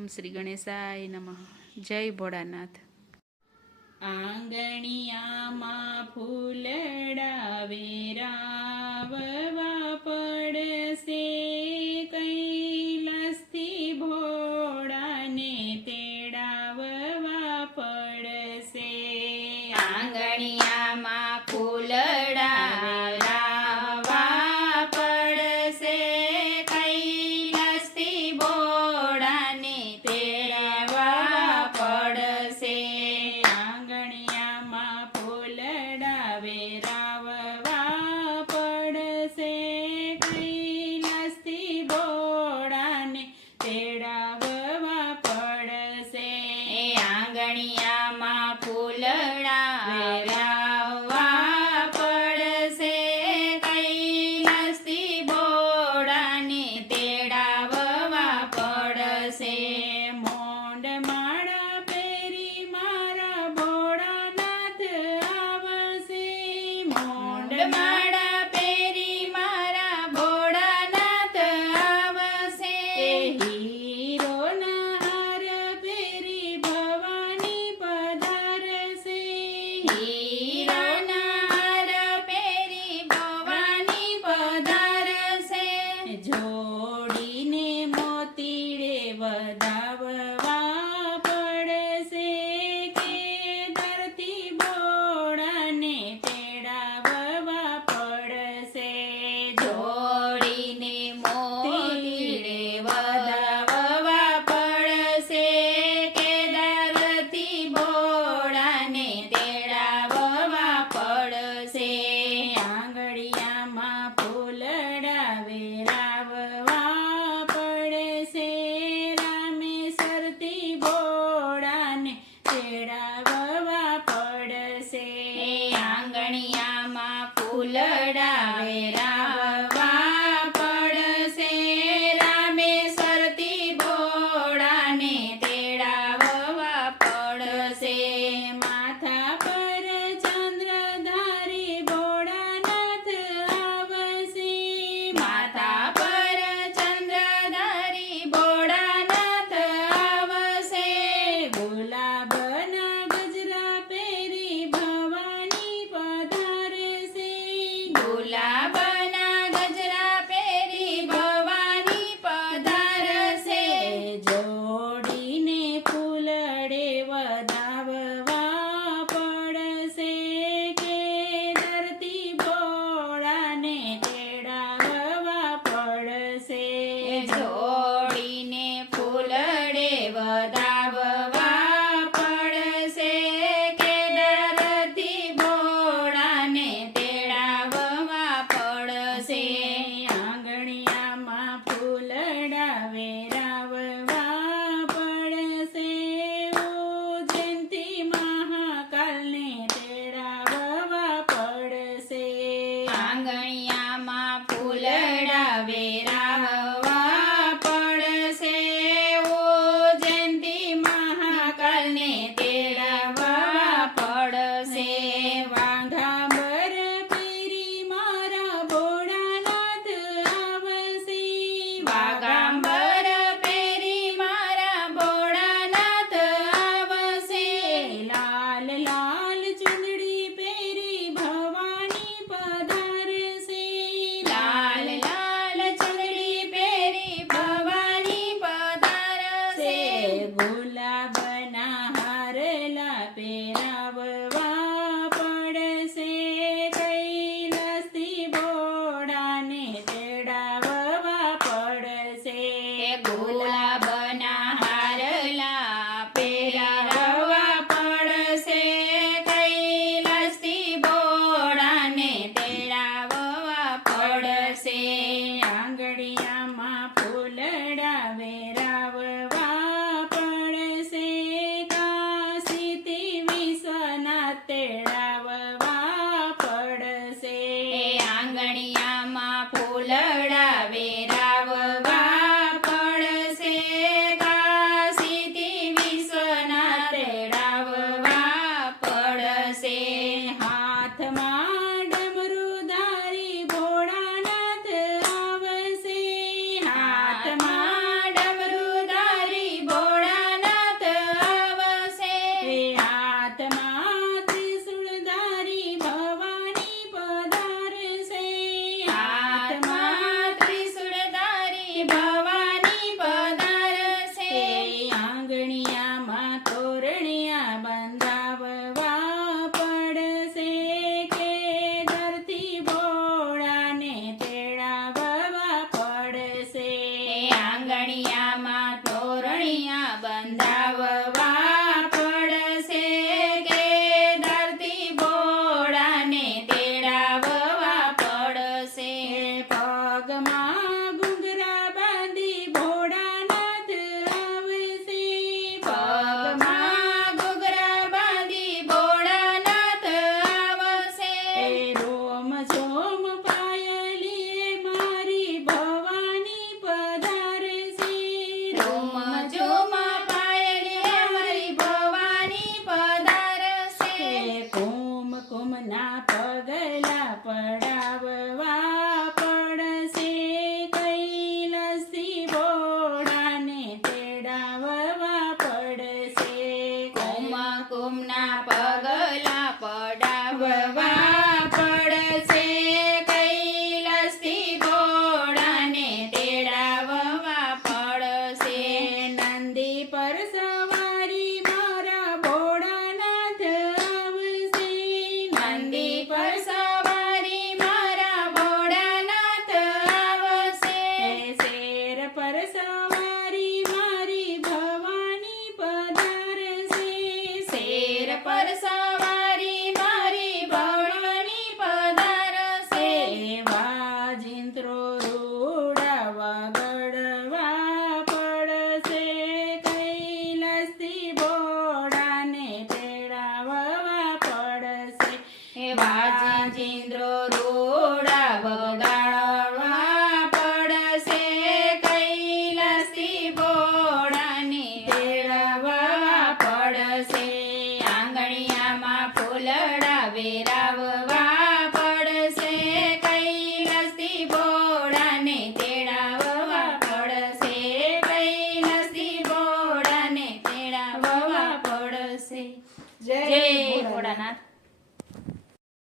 ઓમ શ્રી ગણેશાય નમઃ. જય ભોળાનાથ. આંગણિયામાં ફૂલડા વેરાવવા પડશે, કૈલાસથી ભોળાને તેડાવવા પડશે. આંગણિયામાં ફૂલડા વેરાવવા પડશે, કૈલાસથી ભોળાને તેડાવવા પડશે. આંગણિયામાં ફૂલડા વેરાવવા પડશે, કૈલાસથી ભોળાને તેડાવવા પડશે. આંગણિયામાં ફૂલડા વેરાવવા પડશે, કૈલાસથી ભોળાને તેડાવવા પડશે. મોંડ માળા પહેરી મારા ભોળાનાથ આવશે, મોંડ માળા પહેરી મારા ભોળાનાથ આવશે. હીરોના હાર પહેરી ભવાની પધારશે, હીરાના હાર પહેરી ભવાની પધારશે. જોડીને મોતીડે વધાવવા પડશે, કે ધરતી ભોળાને તેડાવવા પડશે. જોડીને મોતીડે વધાવવા પડશે, કેદારથી ભોળાને તેડાવવા પડશે. આંગળિયામાં ફૂલડા વેરાવવા પડશે, રામેશ્વરથી ભોળાને તેડાવવા પડશે. આંગણિયામાં ફૂલડા વેરાવવા પડશે, રામેશ્વરથી ભોળાને તેડાવવા પડશે. માથા પર ચંદ્રધારી ભોળાનાથ આવશે, માથા પર ચંદ્રધારી ભોળાનાથ આવશે. ગુલાબના ગજરા પહેરી ભવાની પધારશે, ગુલાબના ગજરા પહેરી ભવાની પધારશે. જોડીને ફૂલડે વધાવવા પડશે, કે ધરતી ભોળાને તેડાવવા પડશે. જોડીને ફૂલડે વધાવવા પડશે, કેદારથી ભોળાને તેડાવવા પડશે. આંગણિયામાં ફૂલડા વેરાવવા પડશે, ઉજ્જૈનથી મહાકાલને તેડાવવા પડશે. આંગણિયામાં ફૂલડા વેરાવવા પડશે, ઉજ્જૈનથી મહાકાલને તેડાવવા પડશે. વાઘાંબર પહેરી મારા ભોળાનાથ આવશે, વાઘાંબર પહેરી મારા ભોળાનાથ આવશે. લાલ લાલ ચુંદડી પહેરી ભવાની પધારશે, લાલ લાલ ચંદડી પહેરી ભવાની પધારશે. ગુલાબના હારલા પહેરાવવા પડશે, કુમકુમના પગલા પડાવવા પડશે કૈલાસથી ભોળાને તેડાવવા પડશે કુમકુમના પગલા પડાવવા